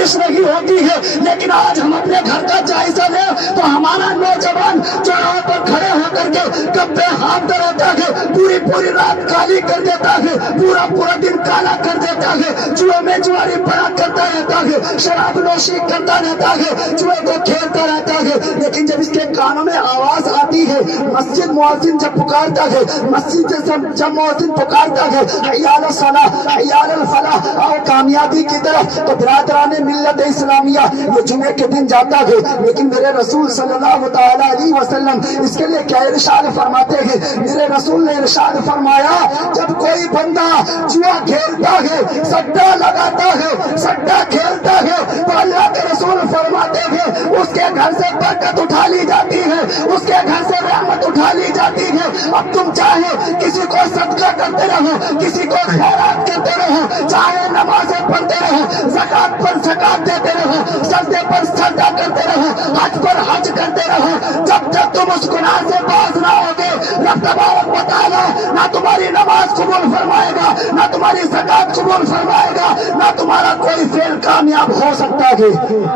بارش نہیں ہوتی ہے، لیکن آج ہم اپنے گھر کا جائزہ لیں تو ہمارا نوجوان چوراہوں پر کھڑے ہو کر کے کپڑے ہاتھ رہتا ہے، پوری رات کالی کر دیتا ہے، پورا دن کالا کر دیتا ہے، جوئے میں جواری پڑا کرتا رہتا ہے، شراب نوشی کرتا رہتا ہے، جوئے کو کھیلتا رہتا ہے، لیکن جب اس کے کانوں میں آواز آتی ہے، مسجد مؤذن جب پکارتا ہے، مسجد سے جب مؤذن پکارتا ہے حی علی الصلاۃ حی علی الفلاح، اور کامیابی کی طرف، تو برادران ملت اسلامیہ یہ جمعے کے دن جاتا ہے، لیکن میرے رسول صلی اللہ تعالی علیہ وسلم اس کے لیے کیا ارشاد فرماتے ہیں؟ میرے رسول نے ارشاد فرمایا جب کوئی بندہ جوا کھیلتا ہے، سٹا لگاتا ہے، سٹا کھیلتا ہے، تو اللہ کے رسول فرماتے ہیں اس کے گھر سے برکت اٹھا لی جاتی ہے، اس کے گھر سے رحمت اٹھا لی جاتی ہے۔ اب تم چاہے کسی کو صدقہ کرتے رہو، کسی کو خیرات کرتے رہو، چاہے نمازیں پڑھتے رہو، زکات پر زکات دیتے رہو، سجدے پر سجدہ کرتے رہو، حج پر حج کرتے رہو، جب تک تم اس گناہ سے باز نہ ہوگے، رب تبارک و تعالی نہ تمہاری نماز قبول فرمائے گا، نہ تمہاری زکات قبول فرمائے گا، نہ تمہارا کوئی فعل کامیاب ہو سکتا ہے۔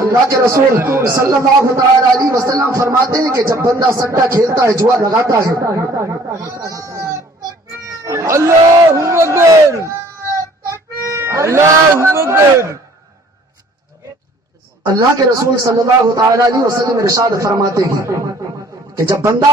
اللہ کے رسول صلی اللہ تعالی علیہ وسلم فرماتے ہیں کہ جب بندہ سٹا کھیلتا ہے، جوا لگاتا ہے، اللہ اکبر، اللہ اکبر، اللہ کے رسول صلی اللہ تعالی علیہ وسلم ارشاد فرماتے ہیں کہ جب بندہ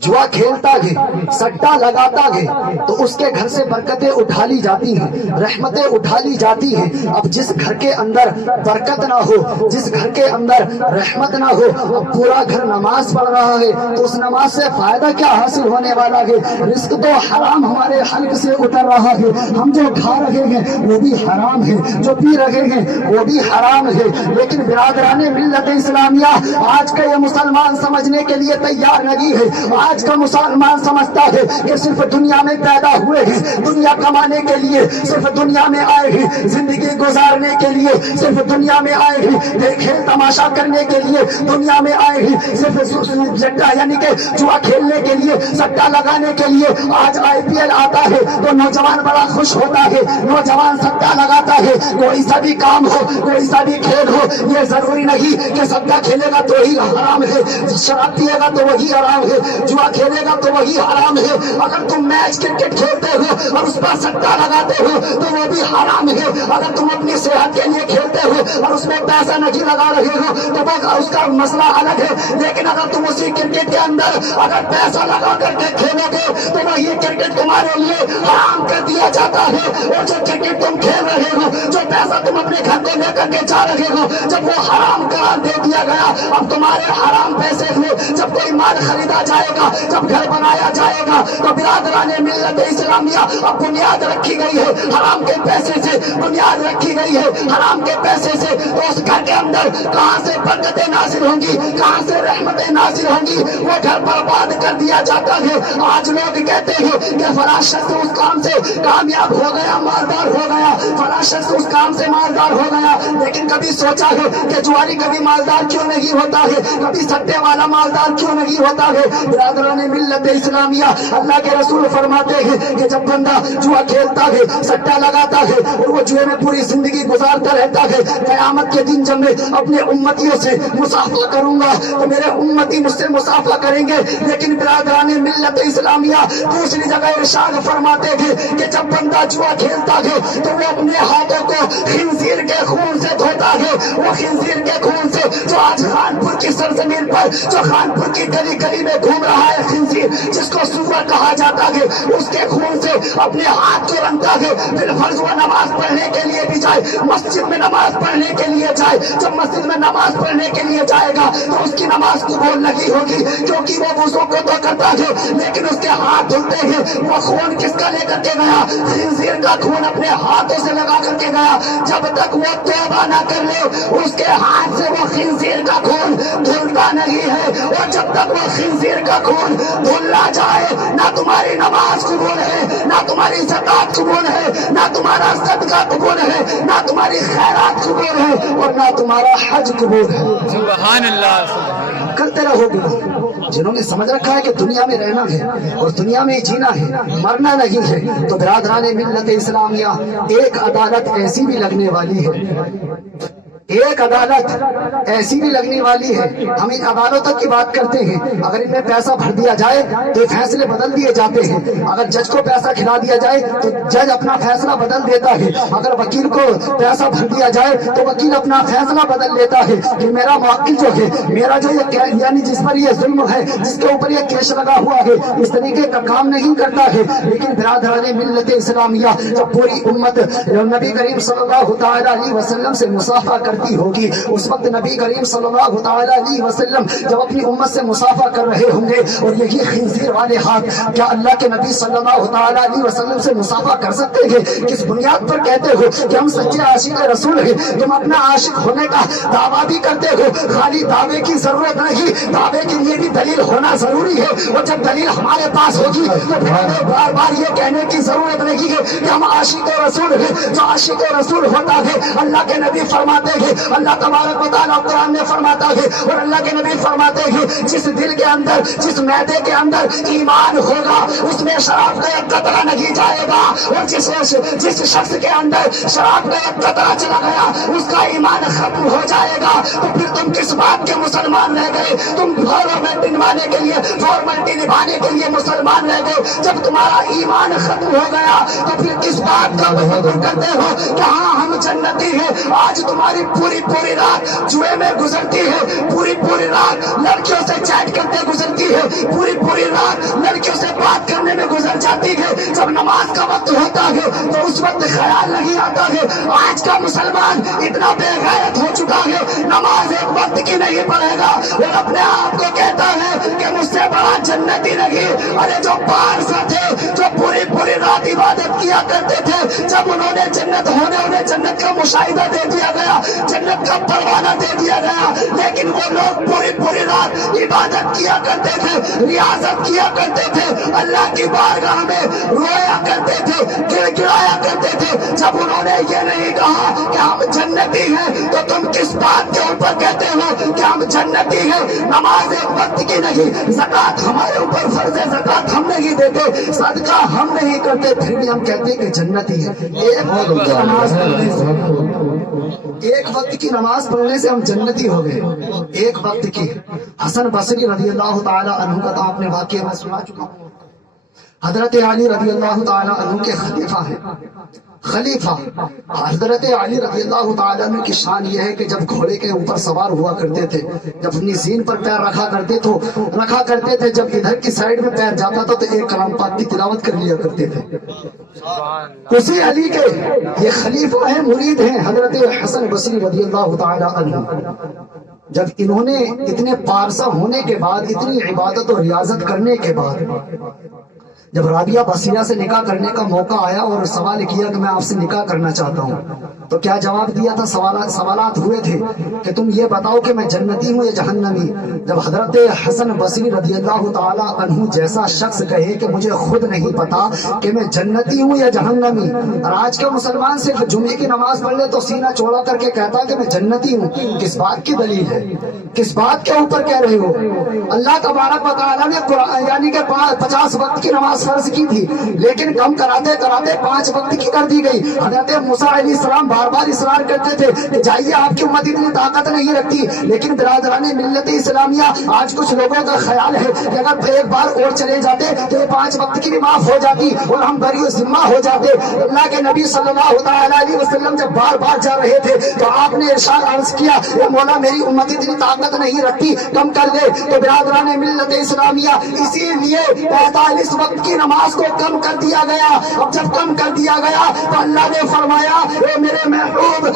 جوا کھیلتا ہے، سٹا لگاتا ہے، تو اس کے گھر سے برکتیں اٹھا لی جاتی ہیں، رحمتیں اٹھا لی جاتی ہیں۔ اب جس گھر کے اندر برکت نہ ہو، جس گھر کے اندر رحمت نہ ہو، اب پورا گھر نماز پڑھ رہا ہے تو اس نماز سے فائدہ کیا حاصل ہونے والا ہے؟ رزق تو حرام ہمارے حلق سے اتر رہا ہے، ہم جو کھا رہے ہیں وہ بھی حرام ہے، جو پی رہے ہیں وہ بھی حرام ہے۔ لیکن برادران ملت اسلامیہ آج کا یہ مسلمان سمجھنے کے لیے تیار نہیں ہے۔ آج کا مسلمان سمجھتا ہے کہ صرف دنیا میں پیدا ہوئے ہیں، دنیا کمانے کے لیے، صرف دنیا میں آئے ہیں، زندگی گزارنے کے لیے صرف دنیا میں آئے ہیں، کھیل تماشا کرنے کے لیے دنیا میں آئے ہیں، صرف جٹا یعنی کہ جوا کھیلنے کے لیے، سٹا لگانے کے لیے۔ آج IPL آتا ہے تو نوجوان بڑا خوش ہوتا ہے، نوجوان سٹا لگاتا ہے۔ کوئی سا بھی کام ہو، کوئی سا بھی کھیل ہو، یہ ضروری نہیں کہ سٹا کھیلے گا تو ہی حرام ہے، شراب پیے گا تو وہی حرام ہے، جوا کھیلے گا تو وہی حرام ہے۔ اگر تم میچ کرکٹ کھیلتے ہو اور اس پر سٹا لگاتے ہو تو وہ بھی حرام ہے۔ اگر تم اپنی صحت کے لیے کھیلتے ہو اور اس میں پیسہ نہیں لگا رہے ہو تو اس کا مسئلہ الگ ہے، لیکن اگر تم اسی کرکٹ کے اندر اگر پیسہ لگا کر کے کھیلو گے تو وہی کرکٹ تمہارے لیے حرام کر دیا جاتا ہے۔ اور جو کرکٹ تم کھیل رہے ہو، جو پیسہ تم اپنے گھر کو لے کر کے جا رہے ہو، جب وہ حرام قرار دے دیا گیا، اب تمہارے حرام پیسے میں جب کوئی مال خریدا جائے گا، جب گھر بنایا جائے گا، تو برادران ملت اسلامیہ اب بنیاد رکھی گئی ہے حرام کے پیسے سے، بنیاد رکھی گئی ہے حرام کے پیسے سے، تو اس گھر کے اندر کہاں سے برکتیں نازل ہوں گی، کہاں سے رحمتیں نازل ہوں گی؟ وہ گھر برباد کر دیا جاتا ہے۔ آج لوگ کہتے ہیں کہ فلاں شخص اس کام سے کامیاب ہو گیا، مالدار ہو گیا، فلاں شخص اس کام سے مالدار ہو گیا، لیکن کبھی سوچا ہے کہ جواری کبھی مالدار کیوں نہیں ہوتا ہے، کبھی سٹے والا مالدار کیوں نہیں ہوتا ہے؟ برادران ملت اسلامیہ اللہ کے رسول فرماتے ہیں کہ جب بندہ جوا کھیلتا ہے، سٹا لگاتا ہے اور وہ جوئے میں پوری زندگی گزارتا رہتا ہے، قیامت کے دن جب میں اپنے امتیوں سے مصافحہ کروں گا تو میرے امتی مجھ سے مصافحہ کریں گے۔ لیکن برادران ملت اسلامیہ دوسری جگہ ارشاد فرماتے ہیں کہ جب بندہ جوا کھیلتا ہے تو وہ اپنے ہاتھوں کو خنزیر کے خون سے دھوتا ہے، وہ خنزیر کے خون سے جو آج خانپور کی سرزمین پر، جو خانپور کی گلی گلی میں گھوم رہا ہے خنزیر، جس کو سور کہا جاتا ہے، اس کے خون سے اپنے ہاتھ کو رنگتا ہے۔ پھر فرض و نماز پڑھنے کے لیے بھی جائے، مسجد میں نماز پڑھنے کے لیے جائے، جب مسجد میں نماز پڑھنے کے لیے جائے گا تو اس کی نماز قبول نہیں ہوگی، کیونکہ وہ وضو کو تو کرتا ہے لیکن اس کے ہاتھ دھلتے ہیں۔ وہ خون کس کا لے کر کے گیا؟ خنزیر کا خون اپنے ہاتھوں سے لگا کر کے گیا۔ جب تک وہ توبہ نہ کر لے اس کے ہاتھ سے وہ خنزیر کا خون دھلتا نہیں ہے، اور جب تک وہ خنزیر کا خون دھل نہ جائے نہ تمہاری نماز قبول ہے، نہ تمہاری زکات قبول ہے، نہ تمہارا صدقہ قبول ہے، نہ تمہاری خیرات قبول ہے، اور نہ تمہارا حج قبول ہے۔ سبحان اللہ، سبحان اللہ۔ کرتے رہو گے جنہوں نے سمجھ رکھا ہے کہ دنیا میں رہنا ہے اور دنیا میں جینا ہے، مرنا نہیں ہے، تو برادران ملت اسلامیہ ایک عدالت ایسی بھی لگنے والی ہے ایک عدالت ایسی بھی لگنے والی ہے، ہم ان عدالتوں کی بات کرتے ہیں، اگر ان میں پیسہ بھر دیا جائے تو یہ فیصلے بدل دیے جاتے ہیں، اگر جج کو پیسہ کھلا دیا جائے تو جج اپنا فیصلہ بدل دیتا ہے، اگر وکیل کو پیسہ بھر دیا جائے تو وکیل اپنا فیصلہ بدل لیتا ہے کہ میرا موکل جو ہے، میرا جو یہ یعنی جس پر یہ ظلم ہے، جس کے اوپر یہ کیس لگا ہوا ہے، اس طریقے کا کام نہیں کرتا ہے۔ لیکن برادران ملت اسلامیہ، جب پوری امت نبی کریم صلی اللہ تعالی علیہ وسلم سے مصافحہ کرتی ہوگی، اس وقت نبی کریم صلی اللہ تعالی علیہ وسلم جب اپنی امت سے مصافحہ کر رہے ہوں گے اور یہی خنزیر والے ہاتھ کیا اللہ کے نبی صلی اللہ تعالی علیہ وسلم سے مصافحہ کر سکتے ہیں؟ کس بنیاد پر کہتے ہو کہ ہم سچے عاشق رسول ہیں؟ تم اپنا عاشق ہونے کا دعویٰ بھی کرتے ہو، خالی دعوے کی ضرورت نہیں، دعوے کے لیے بھی دلیل ہونا ضروری ہے، اور جب دلیل ہمارے پاس ہوگی تو ہمیں بار بار یہ کہنے کی ضرورت نہیں ہے کہ ہم عاشق رسول ہیں۔ جو عاشق رسول ہوتا ہے، اللہ کے نبی فرماتے ہیں، اللہ تبارک و تعالیٰ قرآن میں فرماتا ہے اور اللہ کے نبی فرماتے ہیں، جس دل کے اندر، جس معدے کے اندر ایمان ہوگا اس میں شراب کا ایک قطرہ نہیں جائے گا، اور جس شخص کے اندر شراب کا ایک قطرہ چلا گیا اس کا ایمان ختم ہو جائے گا۔ تو پھر تم کس بات کے مسلمان رہ گئے؟ تم فارمیلٹی نبھانے کے لیے مسلمان رہ گئے۔ جب تمہارا ایمان ختم ہو گیا تو پھر کس بات کا تصور کرتے ہو کہ ہاں ہم جنتی ہیں؟ آج تمہاری پوری رات جوئے میں گزرتی ہے، پوری رات لڑکیوں سے چیٹ کرتے گزرتی ہے، پوری رات لڑکیوں سے بات کرنے میں گزر جاتی ہے۔ جب نماز کا وقت ہوتا ہے تو اس وقت خیال نہیں آتا ہے۔ آج کا مسلمان اتنا بے غیرت ہو چکا ہے، نماز ایک وقت کی نہیں پڑھے گا اور اپنے آپ کو کہتا ہے کہ مجھ سے بڑا جنتی نہیں۔ ارے جو پارسا تھے، جو پوری رات عبادت کیا کرتے تھے، جب انہوں نے جنت ہونے انہیں جنت کا مشاہدہ دے دیا گیا، جنت کا پروانہ دے دیا گیا، لیکن وہ لوگ پوری رات عبادت کیا کرتے تھے، ریاضت کیا کرتے تھے، اللہ کی بارگاہ میں رویا کرتے تھے، گڑگڑایا کرتے تھے۔ جب انہوں نے یہ نہیں کہا کہ ہم جنتی ہیں تو تم کس بات کے اوپر کہتے ہو کہ ہم جنتی ہیں؟ نماز ایک وقت کی نہیں، زکات ہمارے اوپر فرض ہے، زکات ہم نہیں دیتے، صدقہ ہم نہیں کرتے، پھر بھی ہم کہتے ہیں کہ جنتی ہے۔ ایک وقت کی نماز پڑھنے سے ہم جنتی ہو گئے، ایک وقت کی۔ حسن بصری رضی اللہ تعالی عنہ کا تو آپ نے واقعہ میں سنا چکا ہوں۔ حضرت علی رضی اللہ تعالی عنہ کے خلیفہ ہیں، خلیفہ حضرت علی رضی اللہ تعالی عنہ کی شان یہ ہے کہ جب گھوڑے کے اوپر سوار ہوا کرتے تھے، جب اپنی زین پر پیر رکھا کرتے تھے، جب ادھر کی سائڈ میں پیر جاتا تھا تو ایک کلام پاک کی تلاوت کر لیا کرتے تھے۔ اسی علی کے یہ خلیفہ ہیں، مرید ہیں حضرت حسن بصری رضی اللہ تعالی عنہ۔ جب انہوں نے اتنے پارسا ہونے کے بعد، اتنی عبادت اور ریاضت کرنے کے بعد، جب رابعہ بصریہ سے نکاح کرنے کا موقع آیا اور سوال کیا کہ میں آپ سے نکاح کرنا چاہتا ہوں، تو کیا جواب دیا تھا؟ سوالات ہوئے تھے کہ تم یہ بتاؤ کہ میں جنتی ہوں یا جہنمی۔ جب حضرت حسن بصری رضی اللہ تعالی عنہ جیسا شخص کہے کہ مجھے خود نہیں پتا کہ میں جنتی ہوں یا جہنمی، اور آج کا مسلمان صرف جمعے کی نماز پڑھ لے تو سینہ چوڑا کر کے کہتا کہ میں جنتی ہوں، کس بات کی دلیل ہے؟ کس بات کے اوپر کہہ رہے ہو؟ اللہ تبارک و تعالیٰ نے یعنی کہ 50 وقت کی نماز فرض کی تھی، لیکن کم کراتے 5 وقت کی کر دی گئی۔ حضرت موسیٰ علیہ السلام بار بار اصرار کرتے تھے کہ جائیے آپ کی امت اتنی طاقت نہیں رکھتی، لیکن برادران ملت اسلامیہ آج کچھ لوگوں کا خیال ہے کہ اگر ایک بار اور چلے جاتے تو یہ 5 وقت کی بھی معاف ہو جاتی اور ہم بری و ذمہ ہو جاتے۔ اللہ کے نبی صلی اللہ تعالی علیہ وسلم جب بار بار جا رہے تھے تو آپ نے ارشاد عرض کیا اے مولا میری امت اتنی طاقت نہیں رکھتی، کم کر دے۔ تو برادران ملت اسلامیہ اسی لیے 45 وقت کی نماز کو کم کر دیا گیا۔ اب جب کم کر دیا گیا تو اللہ نے فرمایا اے میرے محبوب،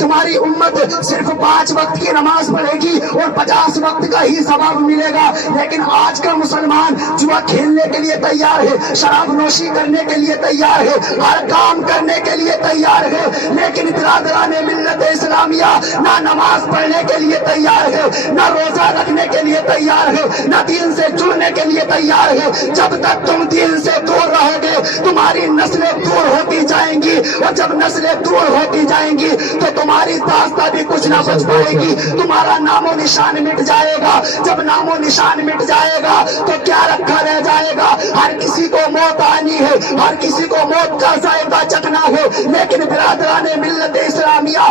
تمہاری امت صرف 5 وقت کی نماز پڑھے گی اور 50 وقت کا ہی ثواب ملے گا۔ لیکن آج کا مسلمان جوا کھیلنے کے لیے تیار ہے، شراب نوشی کرنے کے لیے تیار ہے، ہر کام کرنے کے لیے تیار ہے، لیکن برادران ملت اسلامیہ نہ نماز پڑھنے کے لیے تیار ہے، نہ روزہ رکھنے کے لیے تیار ہے، نہ دین سے جڑنے کے لیے تیار ہے۔ جب تک تم دین سے دور رہو گے تمہاری نسلیں دور ہوتی جائیں گی، اور جب نسلیں دور ہوتی جائیں گی تو تمہاری داستہ بھی کچھ نہ بچ پائے گی، تمہارا نام و نشان مٹ جائے گا۔ جب نام و نشان مٹ جائے گا تو کیا رکھا رہ جائے گا؟ ہر کسی کو موت آنی ہے، ہر کسی کو موت کا ذائقہ چکھنا ہے، لیکن برادران ملت اسلامیہ